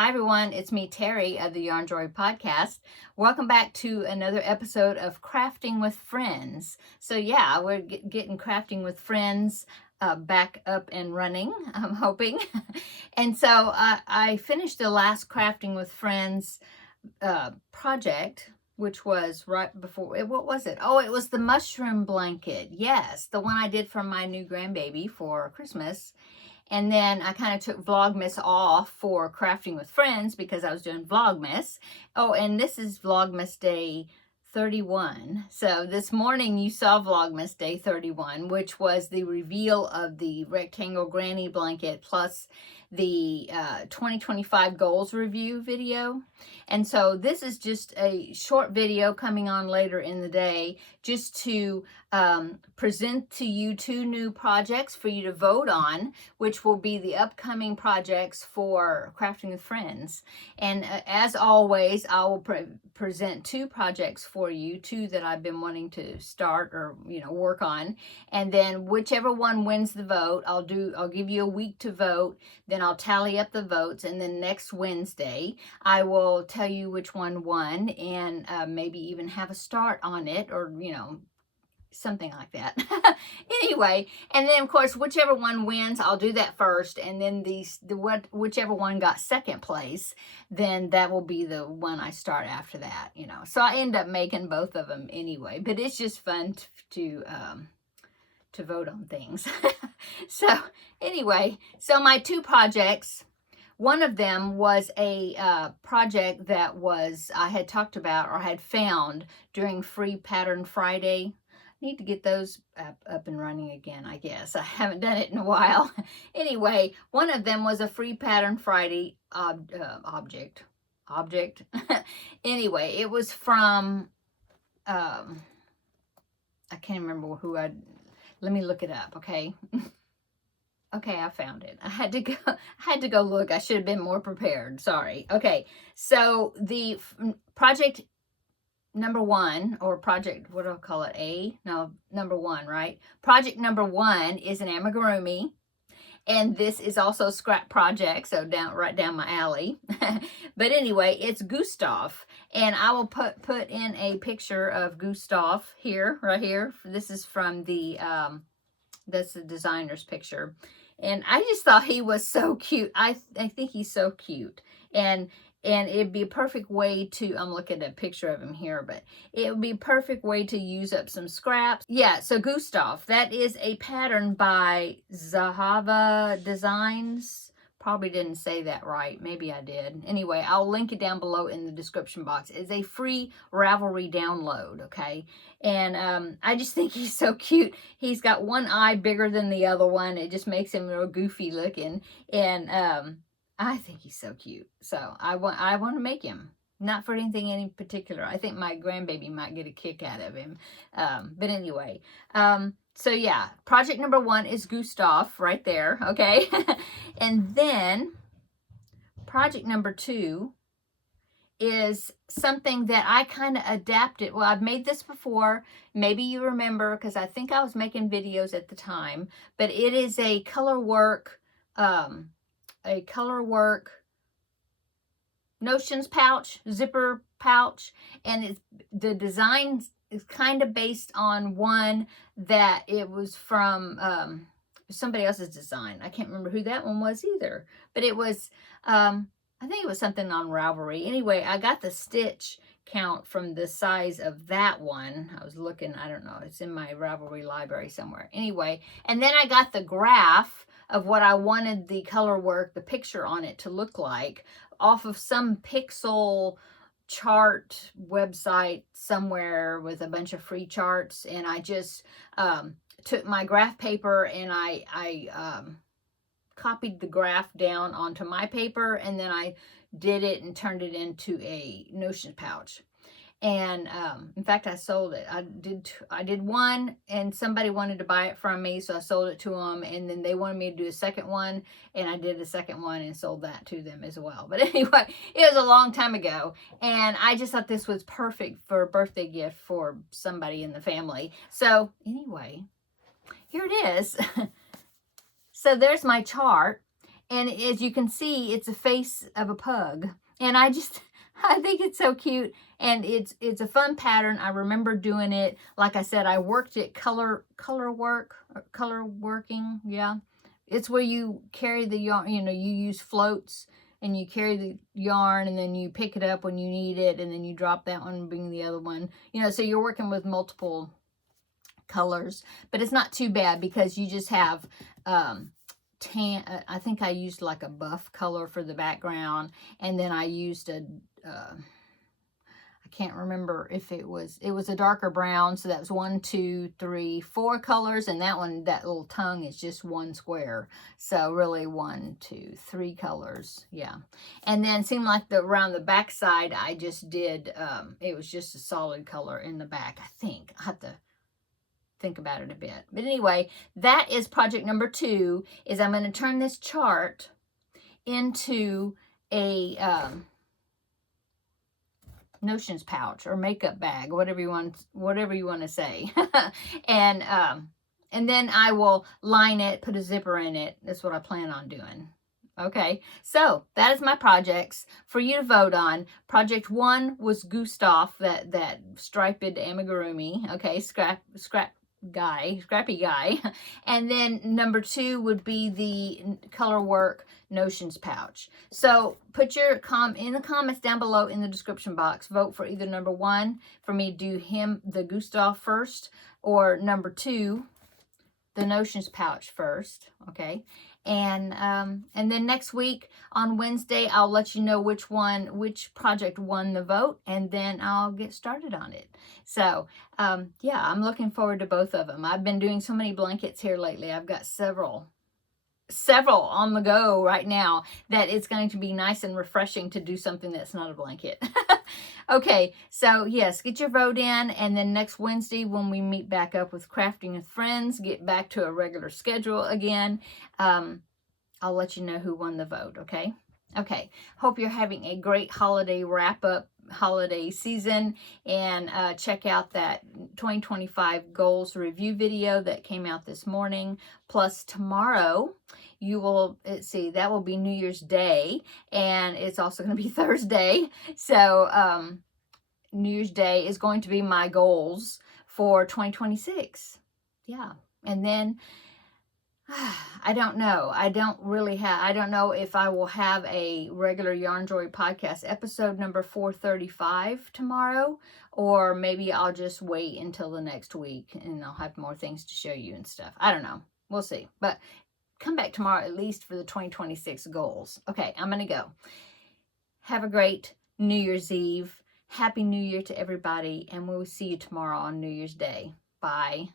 Hi everyone, it's me Terri of the Yarn Joy podcast. Welcome back to another episode of Crafting with Friends. So yeah, we're getting Crafting with Friends back up and running, I'm hoping. And so I finished the last Crafting with Friends project, which was right before, what was it? Oh, it was the mushroom blanket. Yes, the one I did for my new grandbaby for Christmas. And then I kind of took Vlogmas off for Crafting with Friends because I was doing Vlogmas. Oh, and this is Vlogmas Day 31. So this morning you saw Vlogmas Day 31, which was the reveal of the rectangle granny blanket plus the 2025 goals review video. And so this is just a short video coming on later in the day just to present to you two new projects for you to vote on, which will be the upcoming projects for Crafting with Friends. And as always, I will present two projects for you, two that I've been wanting to start or work on. And then whichever one wins the vote, I'll give you a week to vote. Then I'll tally up the votes, and then next Wednesday I will tell you which one won, and maybe even have a start on it, or something like that. Anyway, and then of course whichever one wins, I'll do that first, and then whichever one got second place, then that will be the one I start after that. So I end up making both of them anyway, but it's just fun to vote on things. So anyway, so my two projects, one of them was a project that I had talked about or had found during Free Pattern Friday. Need to get those up and running again, I guess. I haven't done it in a while. Anyway, one of them was a Free Pattern Friday object. Anyway, it was from, I can't remember let me look it up, okay? Okay, I found it. I had to go look. I should have been more prepared. Sorry. Okay, so the project number one, or project, what do I call it? Number one, right? Project number one is an amigurumi. And this is also a scrap project, so right down my alley. But anyway, it's Gustaf, and I will put in a picture of Gustaf here, right here. This is from that's the designer's picture, and I just thought he was so cute. I think he's so cute, and it'd be a perfect way to, I'm looking at a picture of him here, but it would be a perfect way to use up some scraps. Yeah, so Gustaf, that is a pattern by Zahava Designs. Probably didn't say that right. Maybe I did. Anyway, I'll link it down below in the description box. It's a free Ravelry download, okay? And I just think he's so cute. He's got one eye bigger than the other one. It just makes him real goofy looking. And I think he's so cute. So I want to make him. Not for anything in particular. I think my grandbaby might get a kick out of him. But anyway. So yeah, project number one is Gustaf right there. Okay. And then project number two is something that I kind of adapted. Well, I've made this before. Maybe you remember, because I think I was making videos at the time. But it is a color work notions pouch, zipper pouch, and the design is kind of based on one that it was from somebody else's design. I can't remember who that one was either, but it was I think it was something on Ravelry. Anyway, I got the stitch count from the size of that one. I was looking, I don't know, it's in my Ravelry library somewhere. Anyway, and then I got the graph of what I wanted the color work, the picture on it to look like, off of some pixel chart website somewhere with a bunch of free charts. And I just took my graph paper and I copied the graph down onto my paper, and then I did it and turned it into a notion pouch. And in fact, I sold it. I did one, and somebody wanted to buy it from me, so I sold it to them. And then they wanted me to do a second one, and I did a second one and sold that to them as well. But anyway, it was a long time ago, and I just thought this was perfect for a birthday gift for somebody in the family. So anyway, here it is. So there's my chart. And as you can see, it's a face of a pug. And I think it's so cute. And it's a fun pattern. I remember doing it. Like I said, I worked it color working. Yeah. It's where you carry the yarn, you use floats and you carry the yarn and then you pick it up when you need it and then you drop that one and bring the other one. So you're working with multiple colors, but it's not too bad because you just have tan. I think I used like a buff color for the background, and then I used I can't remember if it was a darker brown, so that was 1, 2, 3, 4 colors, and that little tongue is just one square, so really 1, 2, 3 colors. Yeah. And then it seemed like around the back side I just did it was just a solid color in the back. I think I have to think about it a bit, but anyway, that is project number 2. Is I'm going to turn this chart into a notions pouch or makeup bag, whatever you want to say. And then I will line it, put a zipper in it. That's what I plan on doing. Okay, so that is my projects for you to vote on. Project 1 was Gustaf, that striped amigurumi. Okay, scrappy guy. And then number 2 would be the color work notions pouch. So put your in the comments down below in the description box. Vote for either number 1 for me to do the Gustaf first, or number 2 the notions pouch first. Okay, and then next week on Wednesday I'll let you know which project won the vote, and then I'll get started on it. So yeah, I'm looking forward to both of them. I've been doing so many blankets here lately. I've got several on the go right now that it's going to be nice and refreshing to do something that's not a blanket. Okay, so yes, get your vote in, and then next Wednesday when we meet back up with Crafting with Friends, get back to a regular schedule again, I'll let you know who won the vote. Okay. Hope you're having a great holiday wrap-up, holiday season, and check out that 2025 goals review video that came out this morning. Plus tomorrow that will be New Year's Day, and it's also going to be Thursday. So New Year's Day is going to be my goals for 2026. Yeah. And then I don't know. I don't know if I will have a regular Yarn Joy podcast episode number 435 tomorrow, or maybe I'll just wait until the next week and I'll have more things to show you and stuff. I don't know. We'll see. But come back tomorrow at least for the 2026 goals. Okay, I'm going to go. Have a great New Year's Eve. Happy New Year to everybody, and we'll see you tomorrow on New Year's Day. Bye.